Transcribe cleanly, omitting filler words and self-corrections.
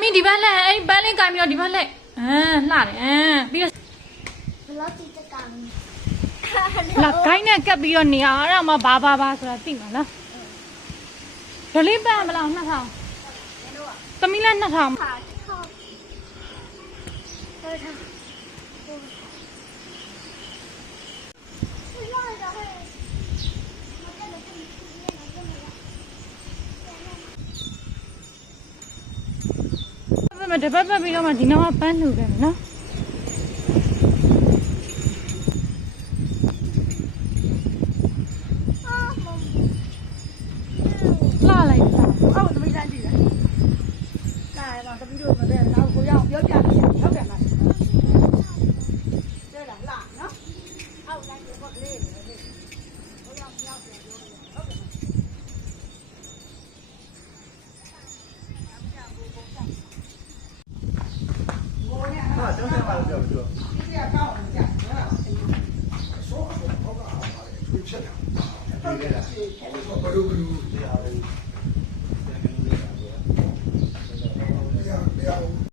သမီးဒီဘက်လက်အဲ့ပန်းလေးကင်ပြီးတော့ဒီဘက်လက်လှတယ်ပြီးတော့ဘလောက်ကြည့်တကောင်လာကိုင်းနဲ့ကပ်ပြီးတော့နေရအောင်မဘာဆိုတာသိမှာလားဒလေးပန်းမလား2000သမီးလည်း2000တပတ်ပတ်ပြီးတော့မှဒီနောက်မှာပန်းလှူခဲ့မယ်နော်လာလိုက်တာအော်သမီးစမ်းကြည့်တယ်ကားတော့သမီးတို့မတဲ့နောက်ကိုရောက်ပြောပြပြဟုတ်တယ်လားတဲ့လားလာနော်အောက်လိုက်တော့ကလေးဟိုရောက်ပြန်ပြောဟုတ်တယ်啊，整天晚上不要去。这样干我们家，说好，好干好的，出去吃点。对的，不如不如。对呀。